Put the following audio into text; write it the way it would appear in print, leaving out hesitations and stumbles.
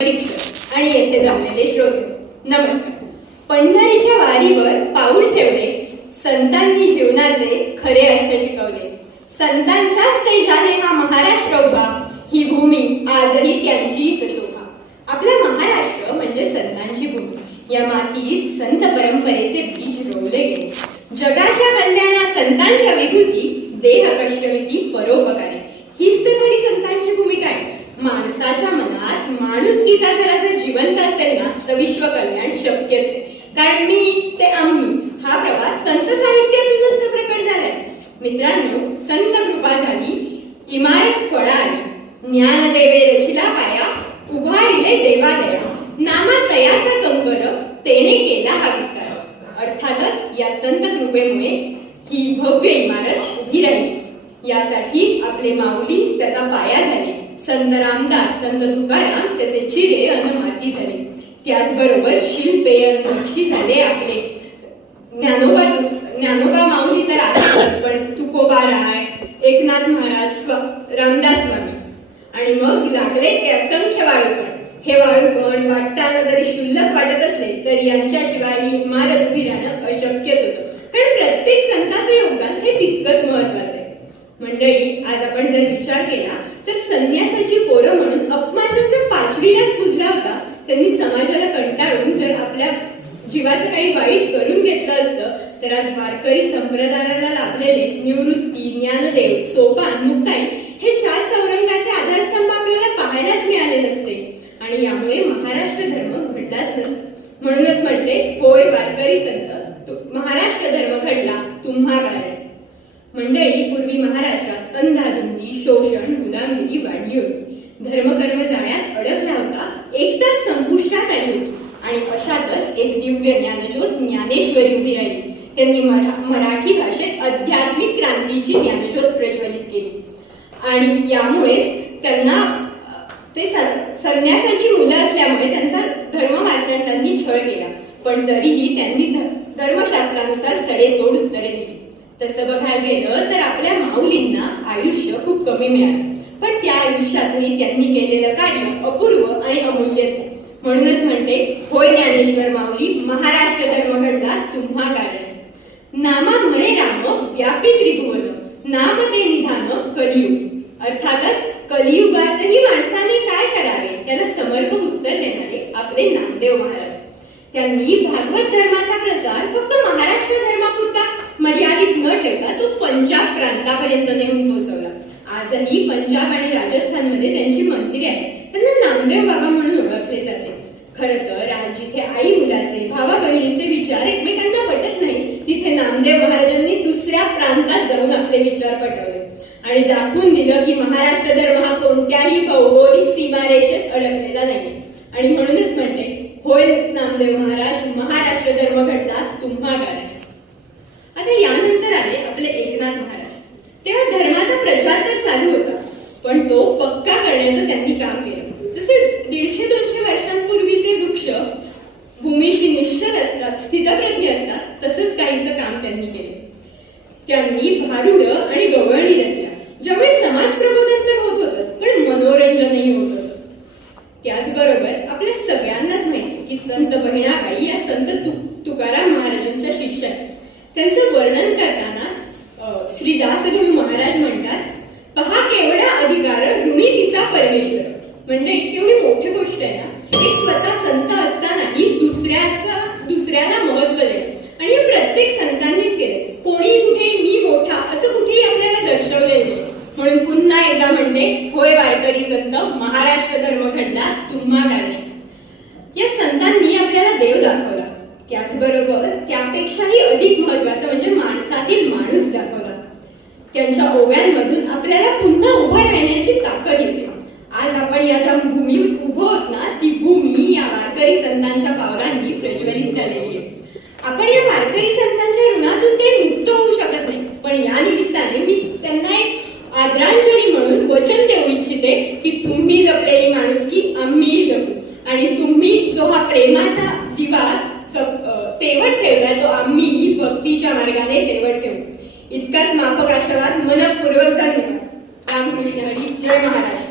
परीक्षक आणि येथे जमलेले श्रोते, नमस्कार. पंढरीच्या वारीवर पाऊल ठेवले, संतांनी जीवनाचे खरे अर्थ शिकवले. संतांच्याच तेजाने हा महाराष्ट्र उभा, ही भूमी आजही त्यांचीच शोभा. आपला महाराष्ट्र म्हणजे संतांची भूमी. या मातीत संत परंपरेचे बीज रोवले गेले. जगाच्या कल्याणा संतांच्या विभूती, देह कष्टविधी परोपकारी. हीच तर खरी संतांची भूमिका आहे. माणसाच्या मनात माणुसकीचा जर असं जिवंत असेल ना, तर विश्व कल्याण शक्यच आहे. कारण मी ते आम्ही हा प्रवास संत साहित्यातूनच तर प्रकट झालाय. मित्रांनो, संत कृपा झाली, इमारत फळा आली. ज्ञानदेवे रचिला पाया, उभारिले देवालया. नामात तयाचा कंकर, तेने केला हा विस्तार. अर्थातच या संत कृपेमुळे ही भव्य इमारत उभी राहिली. यासाठी आपले माऊली त्याचा पाया झाले. संत रामदास, संत तुकाराम त्याचे चिरे अन माती झाले. त्याचबरोबर शिल्पे अन नक्षी झाले आपले ज्ञानोबा माऊली तर आताच, पण तुकोबा राय, एकनाथ महाराज, रामदास स्वामी. आणि मग लागले ते असंख्य वाळूकण. हे वाळूकण वाटताना जरी क्षुल्लक वाटत असले तरी यांच्याशिवाय ही इमारत उभी राहणं अशक्यच होतं. कारण प्रत्येक संतांचं योगदान हे तितकंच महत्वाचं आहे. मंडळी, आज आपण जर विचार केला तर संन्यासाची पोरं म्हणून अपमान त्यांच्या 5वीलाच पुजला होता. त्यांनी समाजाला कंटाळून जर आपल्या जीवाचं काही वाईट करून घेतलं असतं तर आज वारकरी संप्रदायाला लाभलेले निवृत्ती, ज्ञानदेव, सोपान, मुक्ताई हे 4 चौरंगाचे आधारस्तंभ आपल्याला पाहायलाच मिळाले नसते. आणि यामुळे महाराष्ट्र धर्म घडलाच नसता. म्हणूनच म्हणते, होय वारकरी संत, महाराष्ट्र धर्म घडला तुम्हा कारण. मंडळी, पूर्वी महाराष्ट्रात अंधाधुंदी, शोषण, गुलामगिरी वाढली होती. धर्मकर्म जाळ्यात अडकला होता. एकदाच संपुष्टात आली होती. आणि अशातच एक दिव्य ज्ञानज्योत ज्ञानेश्वरी उभी राहिली. त्यांनी मराठी भाषेत आध्यात्मिक क्रांतीची ज्ञानज्योत प्रज्वलित केली. आणि यामुळेच त्यांना ते संन्यासाची मुलं असल्यामुळे त्यांचा धर्ममार्तंडांनी छळ केला. पण तरीही त्यांनी धर्मशास्त्रानुसार सडेतोड उत्तरे दिली. तसं बघायला गेलं तर आपल्या माऊलींना आयुष्य खूप कमी मिळालं, पण त्या आयुष्यातही त्यांनी केलेलं कार्य अपूर्व आणि अमूल्यच आहे. म्हणूनच म्हणते, होय ज्ञानेश्वर माऊली, महाराष्ट्र धर्म घडला तुम्हा कारण. नामा म्हणे राम व्यापी त्रिभुवन, नाम ते निधान कलियुग. अर्थातच कलियुगातही माणसाने काय करावे याला समर्पक उत्तर देणारे आपले नामदेव महाराज. त्यांनी भागवत धर्माचा प्रसार फक्त महाराष्ट्र धर्मापुरता मर्यादित न ठेवता तो पंजाब प्रांतापर्यंत नेऊन पोहोचवला. आजही पंजाब आणि राजस्थानमध्ये त्यांची मंदिरे आहेत. त्यांना नामदेव बाबा म्हणून ओळखले जाते. खरं तर आज जिथे आई मुलाचे, भावा बहिणीचे विचार एकमेकांना पटत नाही, तिथे नामदेव महाराजांनी दुसऱ्या प्रांतात जाऊन आपले विचार पटवले आणि दाखवून दिलं की महाराष्ट्र धर्म हा कोणत्याही भौगोलिक सीमारेषेत अडकलेला नाही. आणि म्हणूनच म्हणते, होय नामदेव महाराज, महाराष्ट्र धर्म घडला तुम्हा कारण. आता यानंतर आले आपले एकनाथ महाराज. तेव्हा धर्माचा प्रचार तर चालू होता, पण तो पक्का करण्याचं त्यांनी काम केलं. जसे 150-200 वर्षांपूर्वीचे वृक्ष भूमीशी निश्चल असतात, स्थितप्रज्ञ असतात, तसंच काहीचं काम त्यांनी केलं. त्यांनी भारुड आणि गवळणी रचल्या, ज्यामुळे समाज प्रबोधन तर होत होतच, पण मनोरंजनही होत होतं. त्याचबरोबर आपल्या सगळ्यांनाच माहिती की संत बहिणाबाई या संत तुकाराम महाराजांच्या शिष्या. त्यांचं वर्णन करताना श्री दासगुरु महाराज म्हणतात, पहा केवढा अधिकार ऋणी तिचा परमेश्वर. म्हणजे केवढी मोठी गोष्ट आहे ना, एक स्वतः संत असतानाही दुसऱ्याला महत्व देणं. आणि हे प्रत्येक संतांनीच केलं. कोणीही कुठे मी मोठा असं कुठेही आपल्याला दर्शवलेलं नाही. म्हणून पुन्हा एकदा म्हणते, होय वारकरी संत, महाराष्ट्र धर्म घडला तुम्हा कारण. या संतांनी आपल्याला देव दाखवला, त्याचबरोबर त्यापेक्षाही अधिक महत्वाचं म्हणजे माणसातील माणूस दाखवला. त्यांच्या ओव्यांमधून आपल्याला पुन्हा उभं राहण्याची ताकद येते. आज आपण या ज्या भूमीत उभं होत ना, ती भूमी या वारकरी संतांच्या पावलांनी प्रज्वलित झालेली आहे. आपण या वारकरी संतांच्या ऋणातून काही मुक्त होऊ शकत नाही, पण या निमित्ताने मी त्यांना एक आदरांजली म्हणून वचन देऊ इच्छिते की तुम्ही जपलेली माणुसकी आम्ही जपू. आणि तुम्ही जो हा प्रेमाचा दिवा तेवट ठेवलाय, तो आम्ही भक्तीच्या मार्गाने तेवट ठेवू. इतकाच माफक आशीर्वाद मनपूर्वक धन्यवाद. रामकृष्ण हरी. जय महाराज.